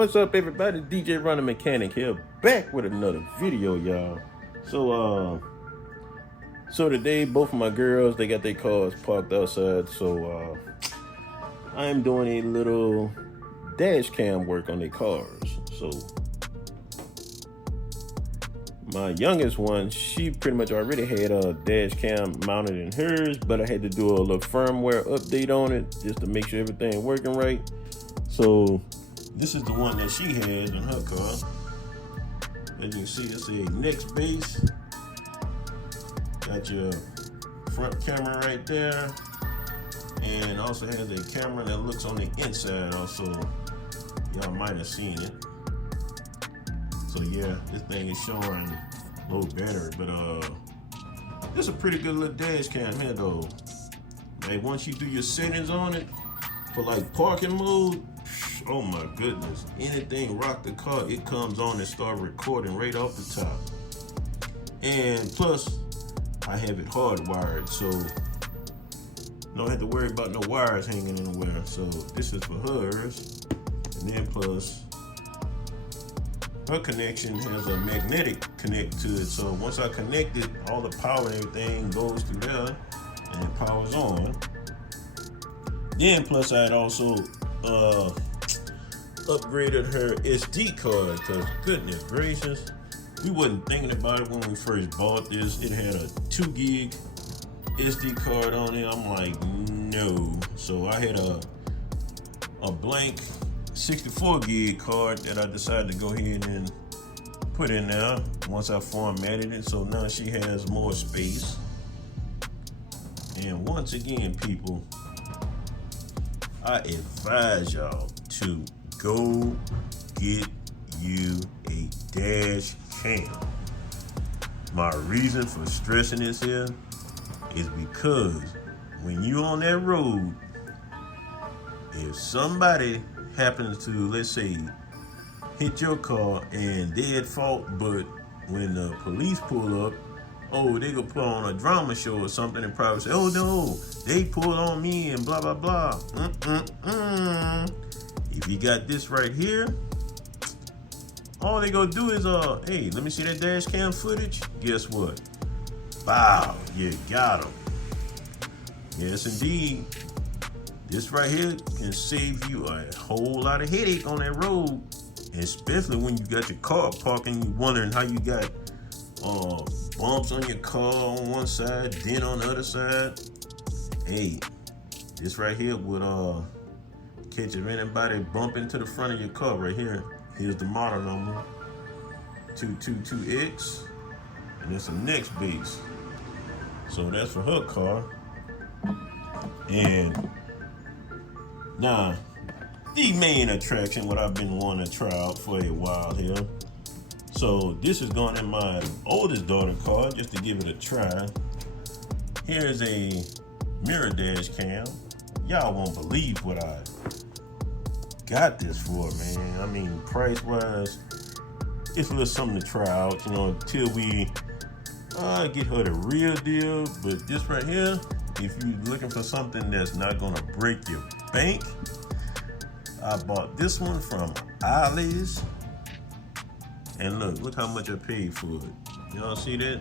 What's up, everybody? DJ Runner Mechanic here, back with another video, y'all. So today, both of my girls, they got their cars parked outside. So I am doing a little dash cam work on their cars. So my youngest one, she pretty much already had a dash cam mounted in hers, but I had to do a little firmware update on it just to make sure everything working right. So this is the one that she has in her car. As you can see, it's a next base. Got your front camera right there, and also has a camera that looks on the inside also. Y'all might have seen it. So yeah, this thing is showing low battery, but this is a pretty good little dash cam here though. Like once you do your settings on it for like parking mode, oh my goodness, anything rock the car, it comes on and start recording right off the top. And plus I have it hardwired, so don't have to worry about no wires hanging anywhere. So this is for hers, and then plus her connection has a magnetic connect to it, so once I connect it, all the power and everything goes through there and it powers on. Then plus I had also upgraded her SD card, because goodness gracious, we wasn't thinking about it when we first bought this. It had a 2 gig SD card on it. I'm like, no. So I had a blank 64 gig card that I decided to go ahead and put in there once I formatted it. So now she has more space. And once again, people, I advise y'all to go get you a dash cam. My reason for stressing this here is because when you on that road, if somebody happens to, let's say, hit your car and they at fault, but when the police pull up, oh, they go put on a drama show or something and probably say, oh no, they pulled on me and blah blah blah. If you got this right here, all they gonna do is hey, let me see that dash cam footage. Guess what? Wow, you got them. Yes indeed. This right here can save you a whole lot of headache on that road, especially when you got your car parked and you wondering how you got bumps on your car on one side, then on the other side. Hey, this right here would catch if anybody bump into the front of your car right here. Here's the model number, 222X, and it's a next base. So that's for her car. And now, the main attraction, what I've been wanting to try out for a while here. So this is going in my oldest daughter car just to give it a try. Here's a mirror dash cam. Y'all won't believe what I got this for, man. I mean, price wise, it's a little something to try out, you know, until we get her the real deal. But this right here, if you're looking for something that's not gonna break your bank, I bought this one from Ollie's, and look how much I paid for it. Y'all see that?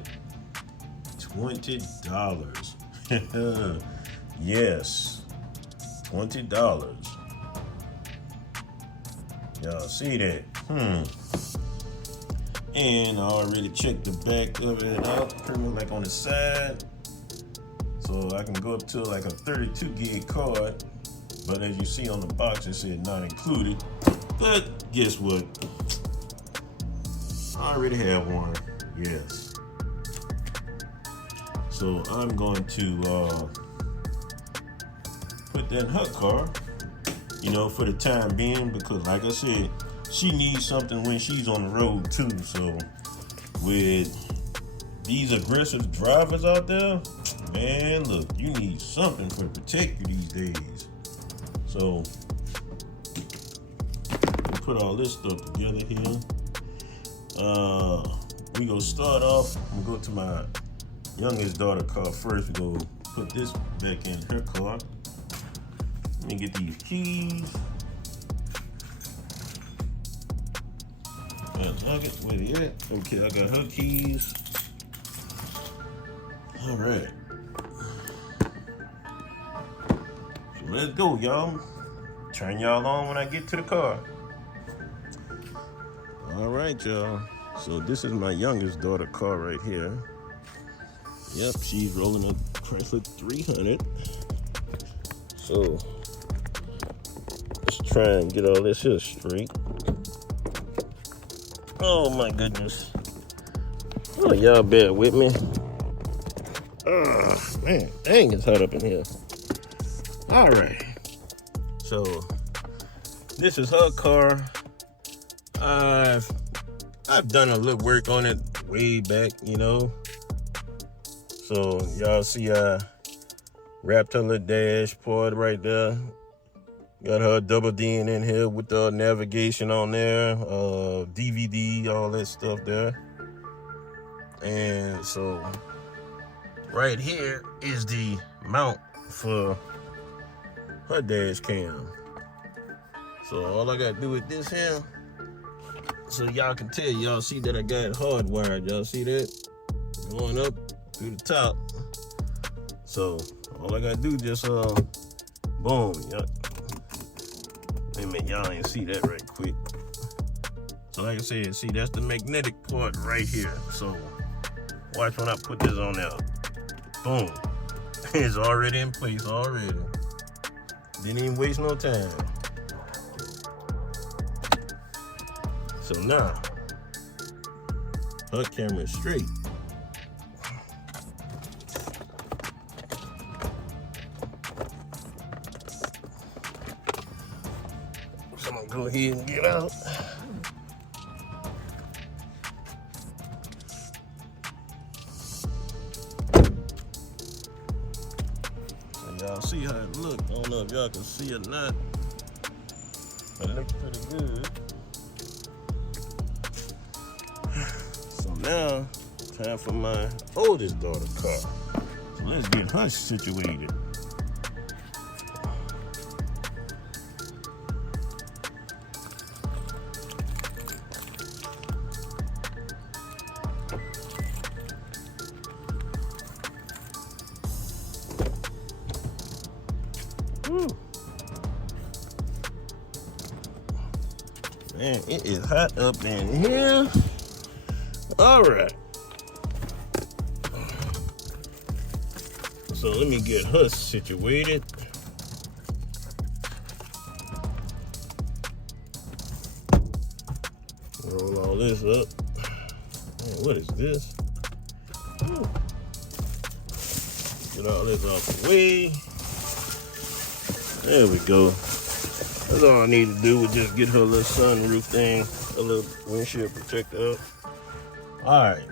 $20. Yes, $20. Y'all see that? And I already checked the back of it out, pretty much like on the side. So I can go up to like a 32 gig card. But as you see on the box, it said not included. But guess what? I already have one. Yes. So I'm going to put that in her car, you know, for the time being, because like I said, she needs something when she's on the road too. So with these aggressive drivers out there, man, look, you need something to protect you these days. So we'll put all this stuff together here. We gonna start off, I'm gonna go to my youngest daughter car first. We go put this back in her car. Let me get these keys. Where they at? Okay, I got her keys. All right. So let's go, y'all. Turn y'all on when I get to the car. All right, y'all. So this is my youngest daughter car right here. Yep, she's rolling a Chrysler 300. So let's try and get all this here straight. Oh my goodness. Oh, y'all bear with me. Man, dang, it's hot up in here. All right. So this is her car. I've done a little work on it way back, you know. So y'all see I wrapped her little dashboard right there. Got her double D in here with the navigation on there, DVD, all that stuff there. And so right here is the mount for her dash cam. So all I gotta do with this here, so y'all can tell, y'all see that I got it hardwired. Y'all see that? Going up through the top. So all I gotta do just boom. Wait a minute, y'all ain't see that right quick. So like I said, see, that's the magnetic part right here. So watch when I put this on there. Boom. It's already in place already. Didn't even waste no time. So now, her camera is straight. So I'm gonna go ahead and get out. So y'all see how it look. I don't know if y'all can see it or not. But it looks pretty good. So now, time for my oldest daughter car. So let's get her situated. Man, it is hot up in here. All right. So let me get her situated. Roll all this up. Man, what is this? Get all this off the way. There we go. That's all I need to do is just get her little sunroof thing, a little windshield protector up. All right.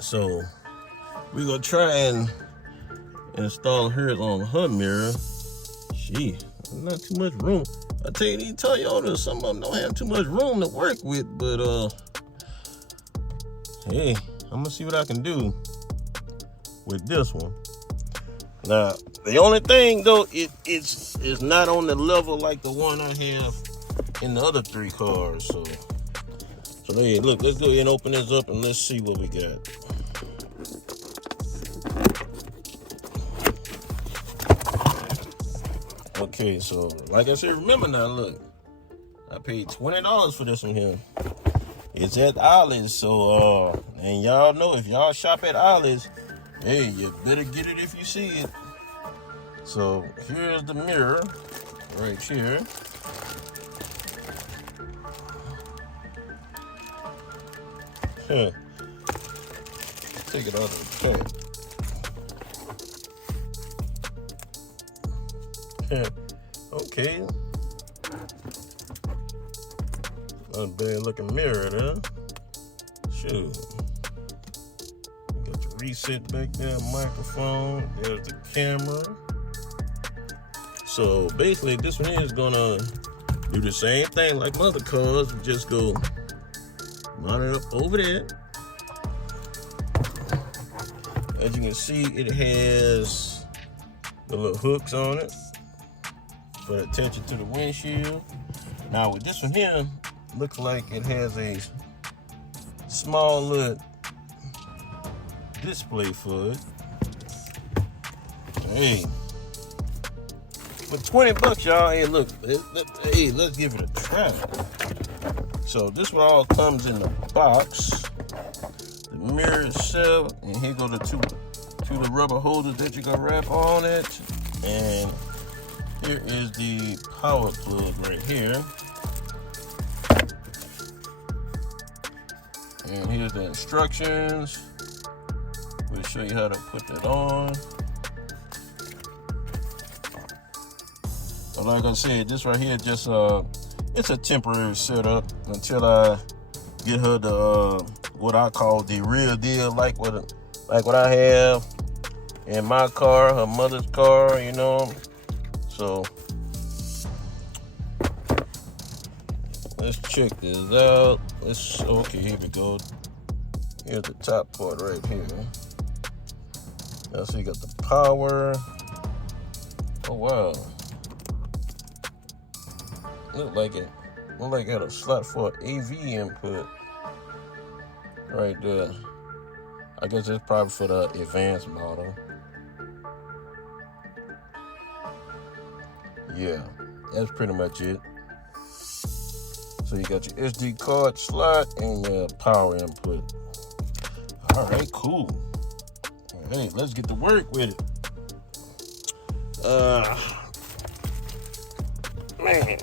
So we're gonna try and install hers on her mirror. Gee, not too much room. I tell you, these Toyotas, some of them don't have too much room to work with, but hey, I'm gonna see what I can do with this one. Now, the only thing though, it's not on the level like the one I have in the other three cars. So hey, look, let's go ahead and open this up and let's see what we got. Okay, so like I said, remember now, look, I paid $20 for this one here. It's at Ollie's, so and y'all know if y'all shop at Ollie's, hey, you better get it if you see it. So here's the mirror right here. Take it out of the tank. Okay. Not a bad looking mirror there. Shoot. Got the reset back there, microphone. There's the camera. So basically this one here is gonna do the same thing like my other cars. Just go mount it up over there. As you can see, it has the little hooks on it for the attention to the windshield. Now with this one here, looks like it has a small little display for it. Hey, for 20 bucks, y'all. Hey, look, hey, let's give it a try. So this one all comes in the box. The mirror itself, and here go the two the rubber holders that you can wrap on it. And here is the power plug right here. And here's the instructions. We'll show you how to put that on. But like I said, this right here just it's a temporary setup until I get her the what I call the real deal, like what I have in my car, her mother's car, you know. So let's check this out. Okay, here we go. Here's the top part right here. Now, so you got the power. Oh wow. Look like it had a slot for AV input right there. I guess it's probably for the advanced model. Yeah, that's pretty much it. So you got your SD card slot and your power input. All right, cool. Hey, let's get to work with it. Man.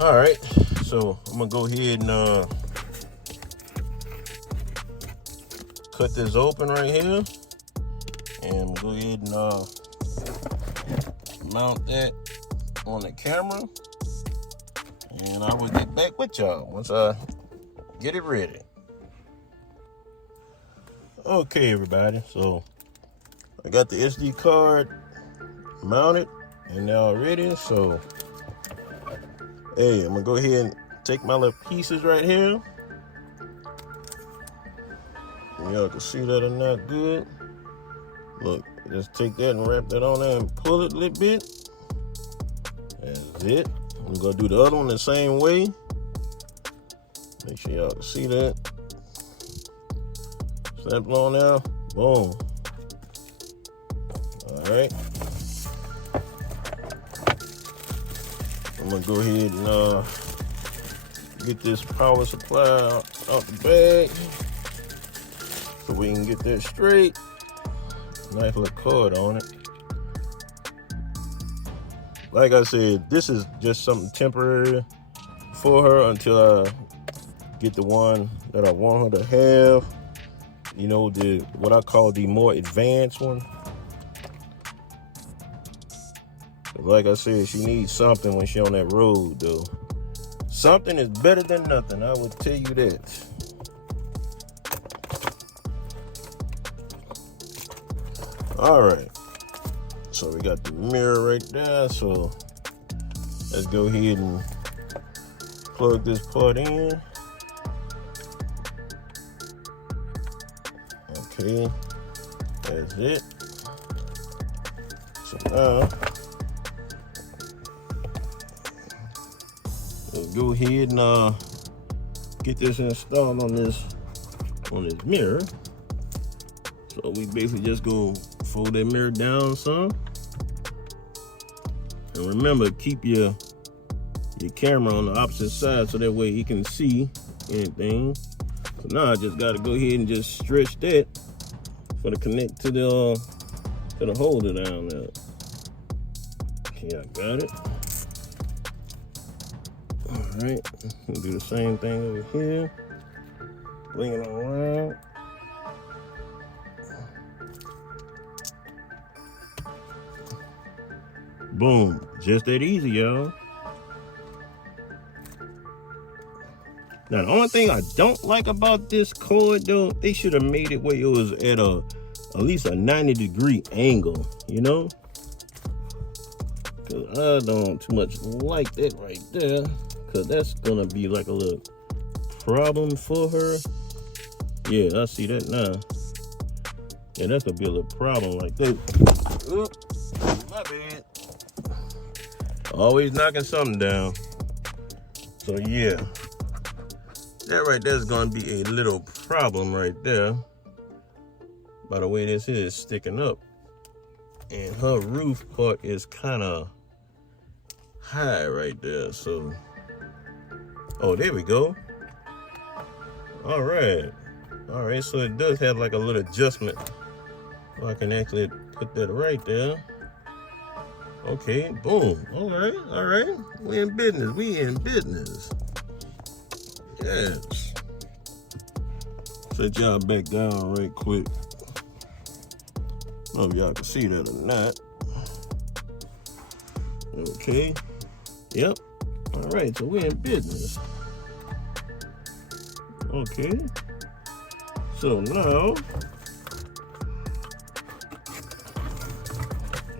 All right, so I'm gonna go ahead and cut this open right here, and go ahead and mount that on the camera, and I will get back with y'all once I get it ready. Okay, everybody, so I got the SD card mounted and now ready. So hey, I'm gonna go ahead and take my little pieces right here. Y'all can see that are not good. Look, just take that and wrap that on there and pull it a little bit. That's it. I'm gonna do the other one the same way. Make sure y'all can see that. Sample on there. Boom. All right. I'm gonna go ahead and get this power supply out the bag so we can get that straight. Nice little cord on it. Like I said, this is just something temporary for her until I get the one that I want her to have. You know, what I call the more advanced one. Like I said, she needs something when she's on that road, though. Something is better than nothing, I would tell you that. All right. So we got the mirror right there. So let's go ahead and plug this part in. Okay. That's it. So now let's go ahead and get this installed on this mirror. So we basically just go fold that mirror down some. And remember, keep your camera on the opposite side so that way you can see anything. So now I just gotta go ahead and just stretch that for to connect to the holder down there. Okay, I got it. All right, we'll do the same thing over here. Bring it around. Boom, just that easy, y'all. Now, the only thing I don't like about this cord, though, they should have made it where it was at at least a 90-degree angle, you know? Because I don't too much like that right there, because that's going to be like a little problem for her. Yeah, I see that now. Yeah, that's going to be a little problem like that. Oops, my bad. Always knocking something down. So yeah, that right there is gonna be a little problem right there. By the way this is sticking up, and her roof part is kind of high right there. So, oh, there we go. All right, so it does have like a little adjustment. So I can actually put that right there. Okay, boom. All right. We in business. Yes. Set y'all back down right quick. I don't know if y'all can see that or not. Okay. Yep. All right, so we're in business. Okay. So now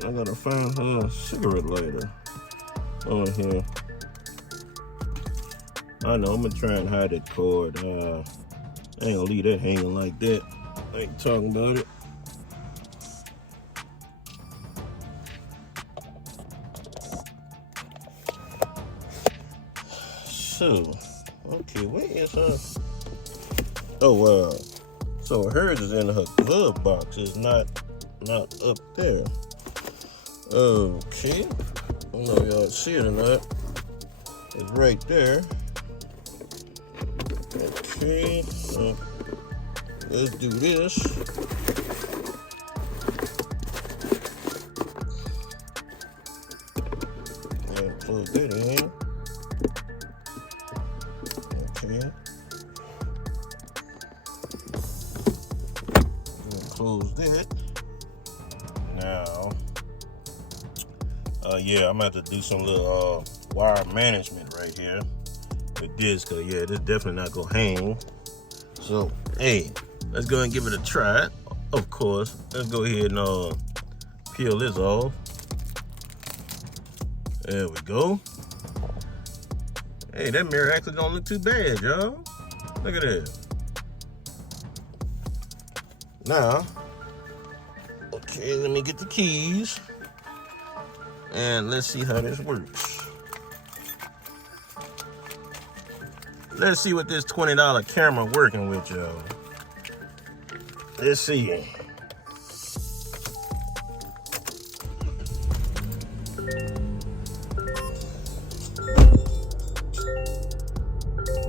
I gotta find her cigarette lighter on here. I know, I'm gonna try and hide that cord. I ain't gonna leave that hanging like that. I ain't talking about it. So, okay, where is her? Oh, so hers is in her glove box. It's not up there. Okay, I don't know if y'all see it or not. It's right there. Okay, so let's do this. And plug that in. Okay. Close that. Now, yeah, I'm about to do some little wire management right here with this, cause yeah, this definitely not gonna hang. So, hey, let's go and give it a try. Of course, let's go ahead and peel this off. There we go. Hey, that mirror actually don't look too bad, y'all. Look at that. Now, okay, let me get the keys. And let's see how this works. Let's see what this $20 camera working with, y'all. Let's see.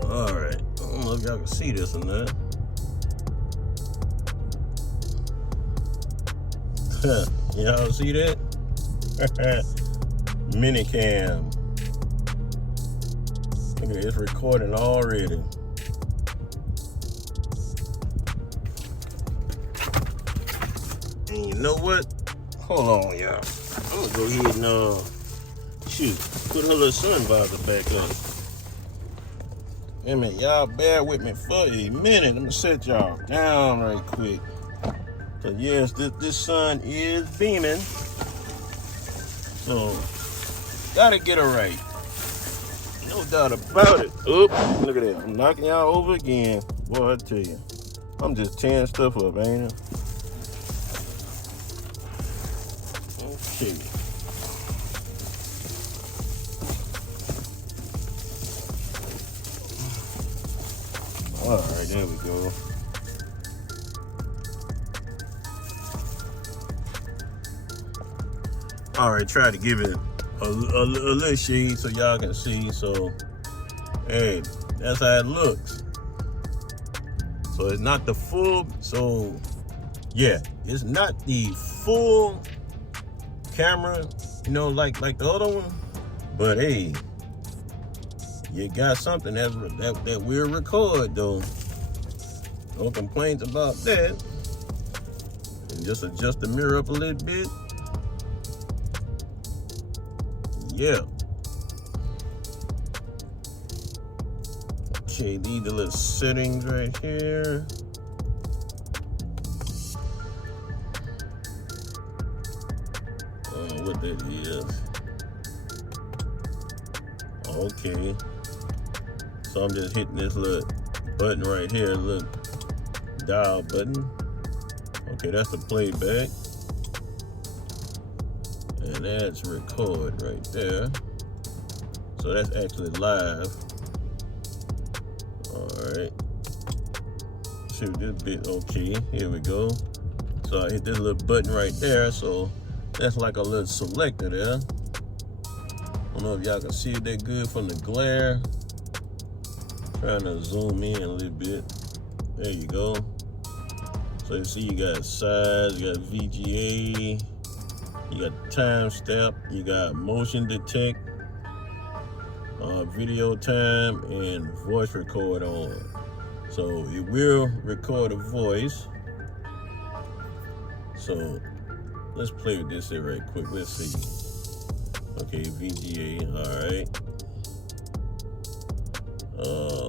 All right, I don't know if y'all can see this or not. Y'all see that? Mini cam. Look at it, it's recording already. And you know what? Hold on, y'all. I'm gonna go ahead and put her little sun visor back up. Wait a minute, y'all bear with me for a minute. I'm gonna set y'all down right quick. So yes, this sun is beaming. So gotta get her right. No doubt about it. Oop, look at that. I'm knocking y'all over again. Boy, I tell you. I'm just tearing stuff up, ain't it? Okay. All right, there we go. All right, try to give it a little shade so y'all can see. So, hey, that's how it looks. So it's not the full. So, yeah, it's not the full camera, you know, like the other one. But hey, you got something that will record though. No complaints about that. And just adjust the mirror up a little bit. Yeah. Okay, these are the little settings right here. I don't know what that is. Okay. So I'm just hitting this little button right here, little dial button. Okay, that's the playback. And that's record right there. So that's actually live. All right. See if this bit okay. Here we go. So I hit this little button right there. So that's like a little selector there. I don't know if y'all can see it that good from the glare. Trying to zoom in a little bit. There you go. So you see you got size, you got VGA, you got time step, you got motion detect, video time, and voice record on. So it will record a voice. So let's play with this here right quick. Let's see. Okay, VGA, all right.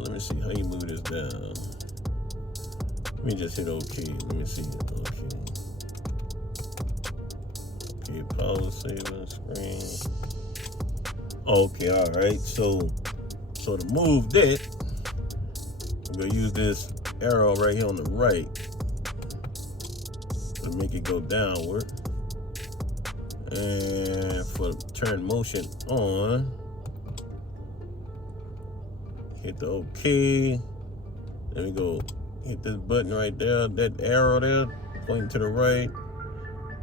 Let me see how you move this down. Let me just hit OK. Let me see. Okay, power saving screen. Okay, all right. So to move that, I'm gonna use this arrow right here on the right to make it go downward. And for turn motion on, hit the OK. Let me go hit this button right there, that arrow there, pointing to the right.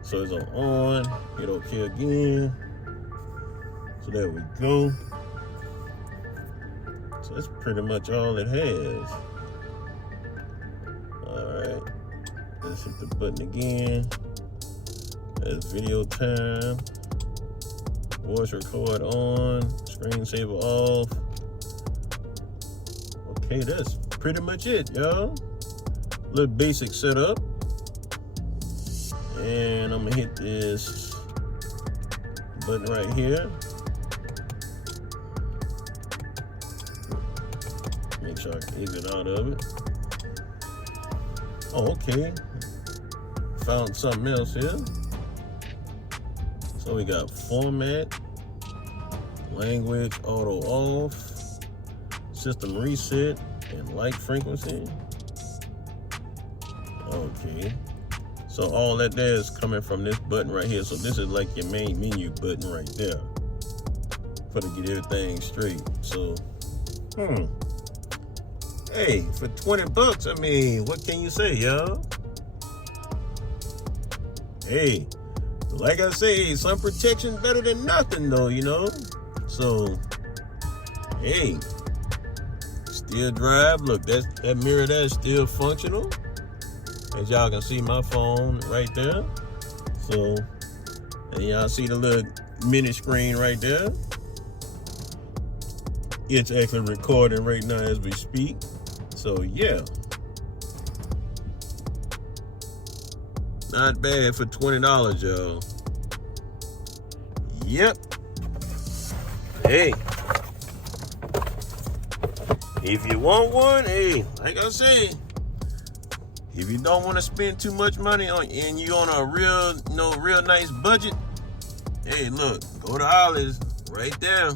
So it's on, hit OK again. So there we go. So that's pretty much all it has. All right, let's hit the button again. That's video time, voice record on, screensaver off. Okay, that's pretty much it, y'all. Little basic setup. And I'm gonna hit this button right here. Make sure I can exit out of it. Oh, okay. Found something else here. So we got format, language, auto off, system reset, and light frequency. Okay. So all that there is coming from this button right here. So this is like your main menu button right there for to get everything straight. So, hey, for 20 bucks, I mean, what can you say, y'all? Hey, like I say, some protection better than nothing though, you know? So, hey, still drive. Look, that mirror there is still functional. As y'all can see my phone right there. So, and y'all see the little mini screen right there. It's actually recording right now as we speak. So yeah. Not bad for $20, y'all. Yep. Hey. If you want one, hey, like I say, if you don't want to spend too much money on and you on a real nice budget, hey, look, go to Ollie's right there.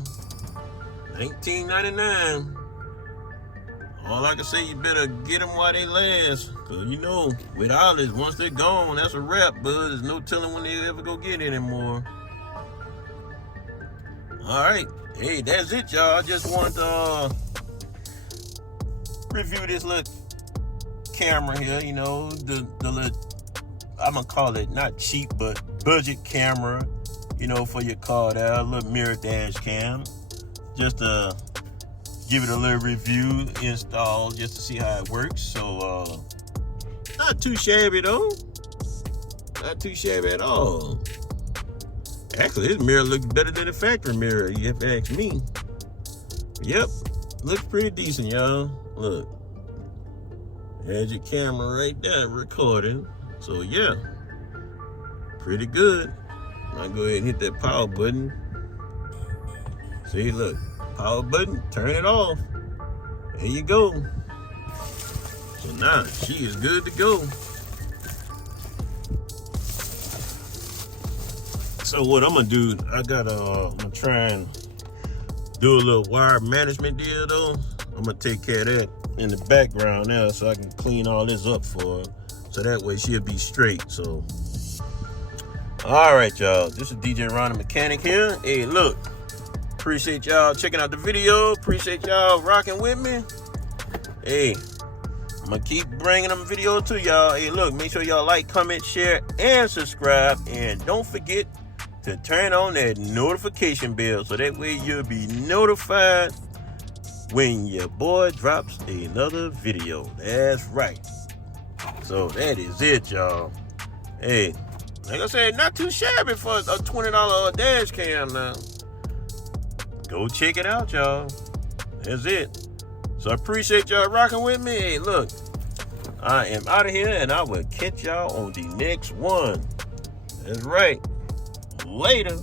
$19.99. All I can say, you better get them while they last. Cause you know, with Ollie's, once they're gone, that's a wrap, bud. There's no telling when they ever go get anymore. All right, hey, that's it, y'all. I just wanted to review this little camera here, you know, the little, I'm gonna call it not cheap but budget camera, you know, for your car there, a little mirror dash cam, just to give it a little review install just to see how it works. So not too shabby though, not too shabby at all. Actually, this mirror looks better than the factory mirror, if you ask me. Yep, looks pretty decent, y'all. Look, there's your camera right there recording. So yeah, pretty good. I'll go ahead and hit that power button. See, look, power button, turn it off. There you go. So now she is good to go. So what I'm gonna do, I'm gonna try and do a little wire management deal though. I'm gonna take care of that in the background now so I can clean all this up for her. So that way she'll be straight. So, all right, y'all. This is DJ Ron the Mechanic here. Hey, look, appreciate y'all checking out the video. Appreciate y'all rocking with me. Hey, I'm gonna keep bringing them videos to y'all. Hey, look, make sure y'all like, comment, share, and subscribe. And don't forget to turn on that notification bell so that way you'll be notified when your boy drops another video. That's right. So that is it, y'all. Hey, like I said, not too shabby for a $20 dash cam now. Go check it out, y'all. That's it. So I appreciate y'all rocking with me. Hey, look, I am out of here, and I will catch y'all on the next one. That's right. Later.